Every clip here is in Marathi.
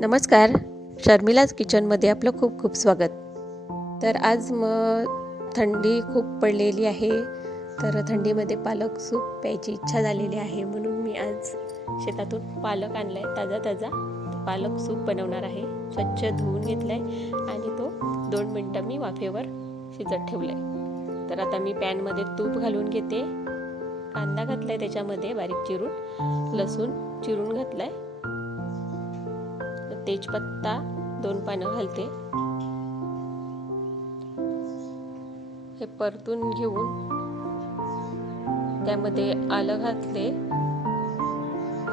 नमस्कार. शर्मिलाज किचनमध्ये आपलं खूप खूप स्वागत. तर आज मग थंडी खूप पडलेली आहे. तर थंडीमध्ये पालक सूप प्यायची इच्छा झालेली आहे. म्हणून मी आज शेतातून पालक आणला आहे ताजा ताजा पालक सूप बनवणार आहे. स्वच्छ धुवून घेतला आहे आणि तो दोन मिनटं मी वाफेवर शिजत ठेवला आहे तर आता मी पॅनमध्ये तूप घालून घेते. कांदा घातला आहे त्याच्यामध्ये बारीक चिरून. लसूण चिरून घातला आहे तेजपत्ता दोन पानं घालते. हे परतून घेऊन त्यामध्ये आलं घातले.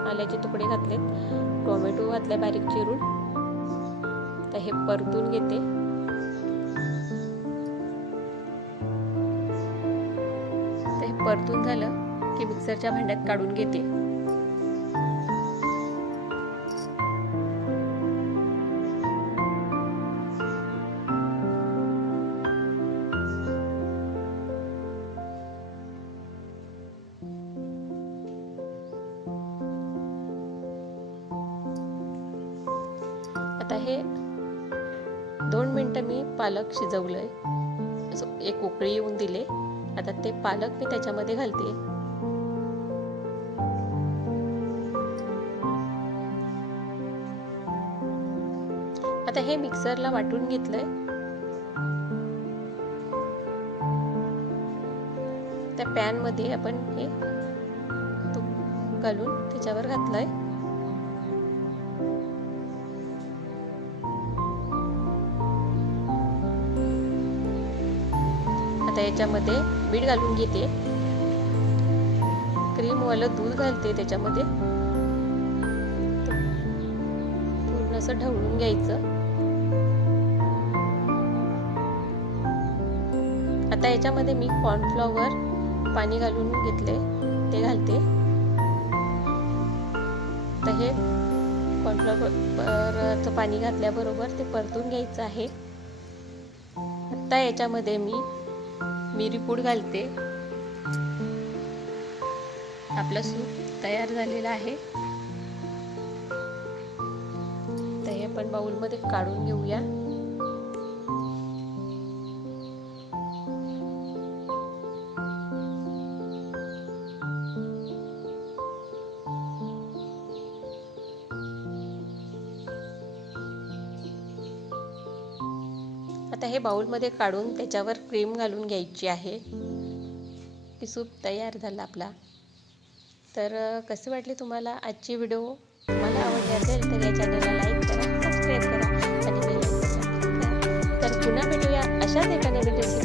आल्याचे तुकडे घातलेत. टोमॅटो घातले बारीक चिरून. तर हे परतून घेते. तर हे परतून झालं की मिक्सरच्या भांड्यात काढून घेते. आता हे दोन मिनटं मी पालक शिजवलंय. असं एक उकळी येऊन दिले. आता ते पालक मी त्याच्यामध्ये घालते. आता हे मिक्सरला वाटून घेतलंय. त्या पॅनमध्ये आपण हे तूप घालून त्याच्यावर घातलंय. आता याच्यामध्ये मीठ घालून घेते. क्रीमवालं दूध घालते त्याच्यामध्ये. पूर्ण असं ढवळून घ्यायचं. आता याच्यामध्ये मी कॉर्नफ्लॉवर पाणी घालून घेतले ते घालते. तर हे कॉर्नफ्लॉवरचं पाणी घातल्याबरोबर ते परतून घ्यायचं आहे. आता याच्यामध्ये मी मिरी पूड घालते. आपलं सूप तयार झालेला आहे. तर हे आपण बाउलमध्ये काढून घेऊया. आता हे बाउलमध्ये काढून त्याच्यावर क्रीम घालून घ्यायची आहे. की सूप तयार झाला आपला. तर कसे वाटले तुम्हाला आजची व्हिडिओ? तुम्हाला आवडली असेल तर या चॅनलला लाईक करा सबस्क्राईब करा आणि बेल करा. तर पुन्हा भेटूया अशाच एका नवीन रेसिपी